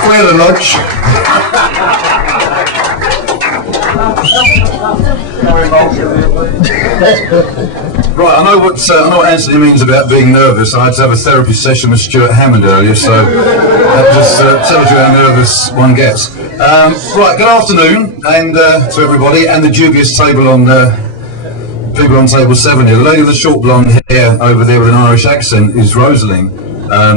square the lodge. Right, I know what Anthony means about being nervous. I had to have a therapy session with Stuart Hammond earlier, so that just tells you how nervous one gets. Right, good afternoon, and to everybody, and the dubious table on people on table 7 here. The lady with the short blonde hair over there with an Irish accent is Rosaline,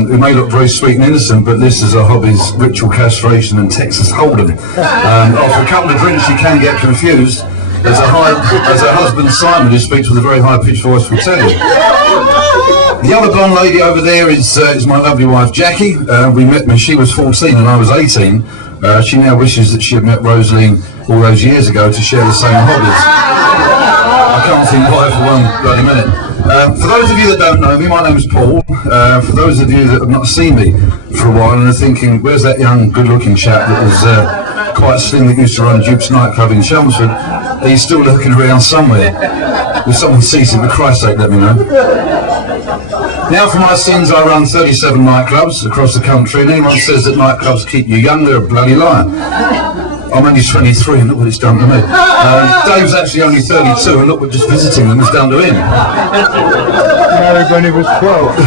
who may look very sweet and innocent, but this is her hobbies: ritual castration and Texas Hold'em. After a couple of drinks, she can get confused. As her husband Simon, who speaks with a very high-pitched voice, will tell you. The other blonde lady over there is my lovely wife Jackie. We met when she was 14 and I was 18. She now wishes that she had met Rosaline all those years ago to share the same hobbies. I can't think why for one bloody minute. For those of you that don't know me, my name is Paul. For those of you that have not seen me for a while and are thinking, where's that young, good-looking chap that was quite slim that used to run Duke's nightclub in Chelmsford? He's still looking around somewhere. If someone sees him, for Christ's sake, let me know. Now for my sins, I run 37 nightclubs across the country, and anyone says that nightclubs keep you young, they're a bloody liar. I'm only 23 and look what it's done to me. Dave's actually only 32 and look what just visiting them has done to him. Married when he was 12.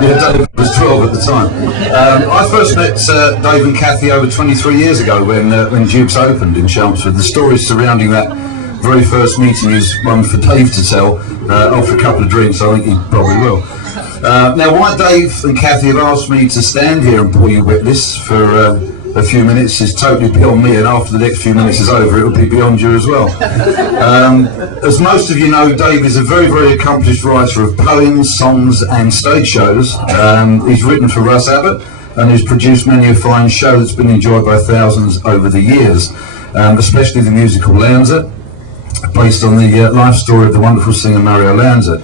Yeah, Dave was 12 at the time. I first met Dave and Kathy over 23 years ago when Duke's opened in Chelmsford. The story surrounding that very first meeting is one for Dave to tell after a couple of drinks. I think he probably will. Now, why Dave and Kathy have asked me to stand here and pour you witness for a few minutes is totally beyond me, and after the next few minutes is over, it will be beyond you as well. As most of you know, Dave is a very, very accomplished writer of poems, songs and stage shows. He's written for Russ Abbott and has produced many a fine show that's been enjoyed by thousands over the years, especially the musical Lanza, based on the life story of the wonderful singer Mario Lanza.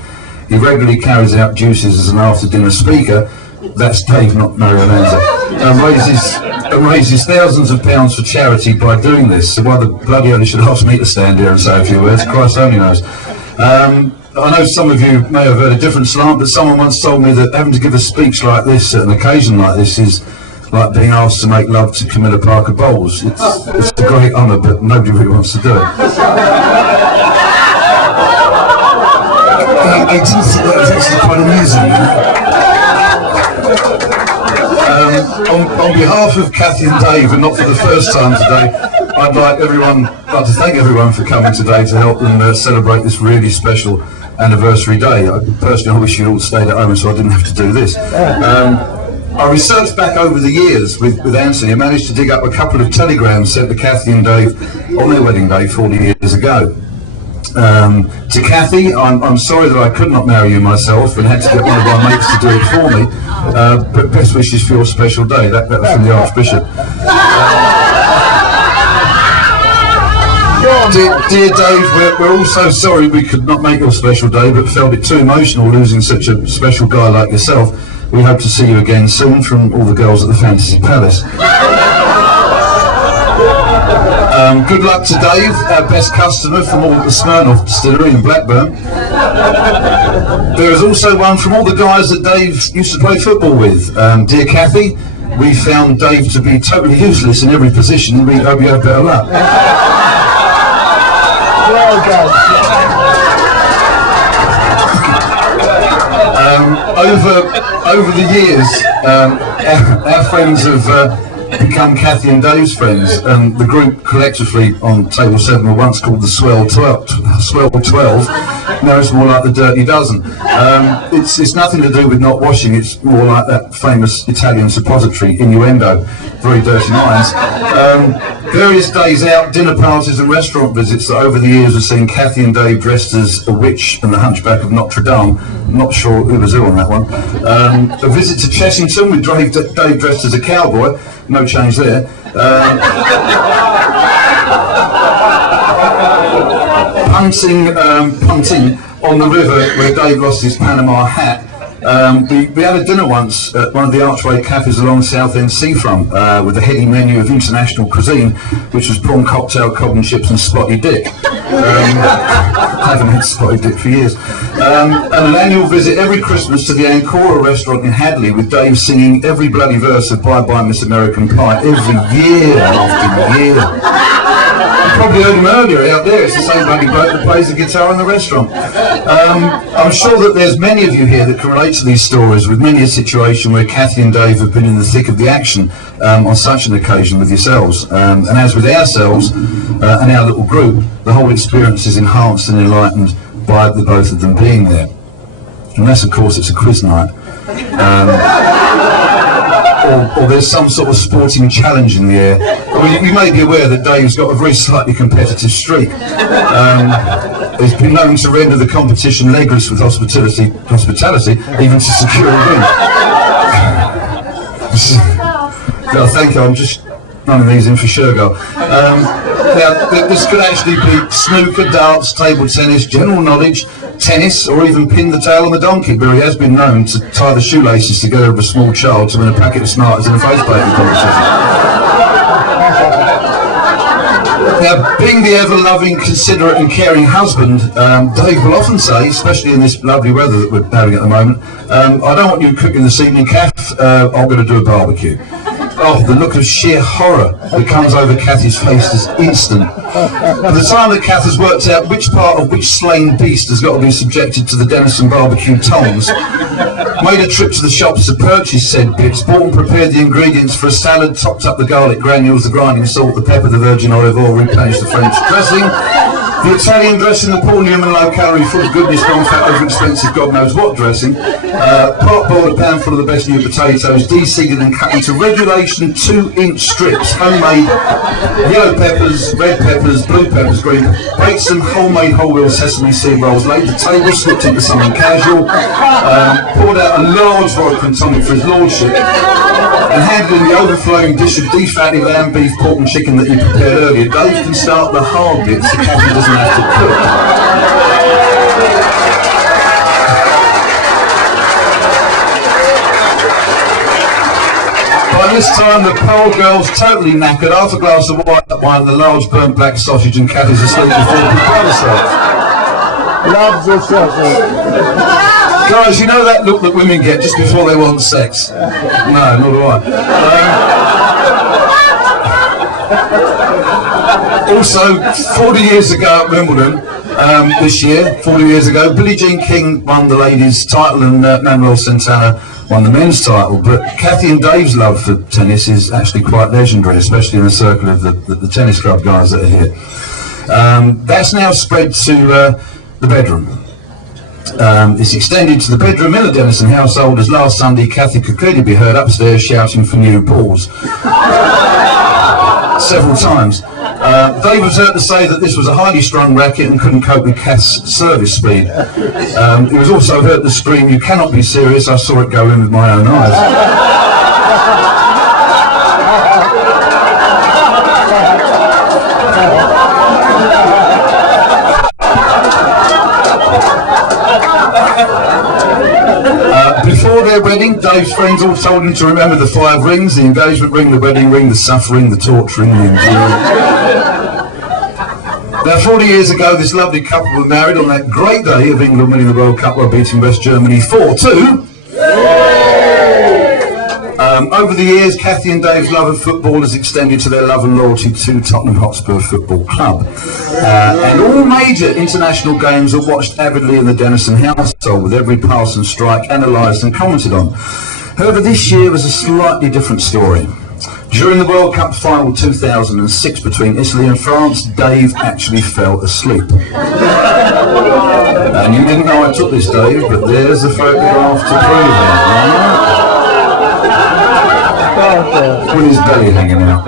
He regularly carries out duties as an after-dinner speaker. That's Dave, not Mario Lanza. And raises thousands of pounds for charity by doing this. So why the bloody hell he should ask me to stand here and say a few words, Christ only knows. I know some of you may have heard a different slant, but someone once told me that having to give a speech like this at an occasion like this is like being asked to make love to Camilla Parker Bowles. It's a great honour, but nobody really wants to do it. I didn't think that was actually quite amusing. On behalf of Kathy and Dave, and not for the first time today, I'd like to thank everyone for coming today to help them celebrate this really special anniversary day. Personally, I wish you'd all stayed at home so I didn't have to do this. I researched back over the years with Anthony and managed to dig up a couple of telegrams sent to Kathy and Dave on their wedding day 40 years ago. To Kathy, I'm sorry that I could not marry you myself and had to get one of my mates to do it for me, but best wishes for your special day. That was from the Archbishop. Dear Dave, we're all so sorry we could not make your special day, but felt it too emotional losing such a special guy like yourself. We hope to see you again soon from all the girls at the Fantasy Palace. Good luck to Dave, our best customer from all the Smirnoff distillery in Blackburn. There is also one from all the guys that Dave used to play football with. Dear Kathy, we found Dave to be totally useless in every position, and we hope you have better luck. Well done. Over the years, our friends have become Kathy and Dave's friends, and the group collectively on table 7 were once called the Swell 12. Now it's more like the Dirty Dozen. It's nothing to do with not washing, it's more like that famous Italian suppository, innuendo, very dirty minds. Various days out, dinner parties and restaurant visits that over the years have seen Kathy and Dave dressed as a witch and the Hunchback of Notre Dame. I'm not sure who was who on that one. A visit to Chessington with Dave dressed as a cowboy. No change there. Punting on the river where Dave lost his Panama hat, We had a dinner once at one of the Archway cafes along Southend seafront with a heady menu of international cuisine, which was prawn cocktail, cod and chips and spotty dick. I haven't had spotty dick for years. And an annual visit every Christmas to the Ancora restaurant in Hadley with Dave singing every bloody verse of Bye Bye Miss American Pie every year after year. You probably heard him earlier out there. It's the same bloody bloke that plays the guitar in the restaurant. I'm sure that there's many of you here that can relate to these stories, with many a situation where Kathy and Dave have been in the thick of the action on such an occasion with yourselves. And as with ourselves and our little group, the whole experience is enhanced and enlightened by the both of them being there. Unless, of course, it's a quiz night. Or there's some sort of sporting challenge in the air. I mean, you may be aware that Dave's got a very slightly competitive streak. He's been known to render the competition legless with hospitality, even to secure a win. No, thank you, I'm just running these in for Shergo. Now, this could actually be snooker, darts, table tennis, general knowledge, tennis, or even pin the tail on the donkey, where he has been known to tie the shoelaces together of a small child to win a packet of Smarties in a face painting competition. Now, being the ever-loving, considerate and caring husband, Dave will often say, especially in this lovely weather that we're having at the moment, I don't want you cooking this evening, Kath, I'm going to do a barbecue. Oh, the look of sheer horror that comes over Kathy's face is instant. By the time that Kath has worked out which part of which slain beast has got to be subjected to the Denison barbecue tongs, made a trip to the shops to purchase said bits, bought and prepared the ingredients for a salad, topped up the garlic granules, the grinding salt, the pepper, the virgin olive oil, replenished the French dressing, the Italian dressing, the poor Newman low calorie, full of goodness, non-fat, over-expensive, God knows what dressing, pot boiled a pan full of the best new potatoes, de-seeded and cut into regulation 2-inch strips, homemade yellow peppers, red peppers, blue peppers, green, baked some homemade whole-wheel sesame seed rolls, laid the table, slipped into something casual, poured out a large vodka and tonic for his lordship, and handed in the overflowing dish of defatted lamb, beef, pork and chicken that he prepared earlier. Dave can start the hard bits so Kathy doesn't have to cook. By this time, the poor girl's totally knackered, half a glass of white wine, the large burnt black sausage, and Kathy's asleep before the prepare herself. Loves the sausage. Guys, you know that look that women get just before they want sex? No, nor do I. Also, 40 years ago at Wimbledon, this year, 40 years ago, Billie Jean King won the ladies' title and Manuel Santana won the men's title. But Kathy and Dave's love for tennis is actually quite legendary, especially in the circle of the tennis club guys that are here. That's now spread to the bedroom. It's extended to the bedroom in the Denison household, as last Sunday Kathy could clearly be heard upstairs shouting for new balls several times. Dave was heard to say that this was a highly strung racket and couldn't cope with Kath's service speed. He was also heard to scream, "You cannot be serious, I saw it go in with my own eyes." Before their wedding, Dave's friends all told him to remember the 5 rings: the engagement ring, the wedding ring, the suffering, the torturing, the enduring. Now, 40 years ago, this lovely couple were married on that great day of England winning the World Cup by beating West Germany 4-2. Over the years, Kathy and Dave's love of football has extended to their love and loyalty to Tottenham Hotspur Football Club. And all major international games are watched avidly in the Denison household, with every pass and strike analysed and commented on. However, this year was a slightly different story. During the World Cup final 2006 between Italy and France, Dave actually fell asleep. And you didn't know I took this, Dave, but there's a photograph to prove it. With his belly hanging out.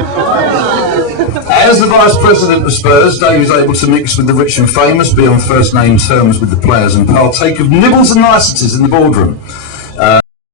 As the Vice President of Spurs, Dave is able to mix with the rich and famous, be on first name terms with the players and partake of nibbles and niceties in the boardroom.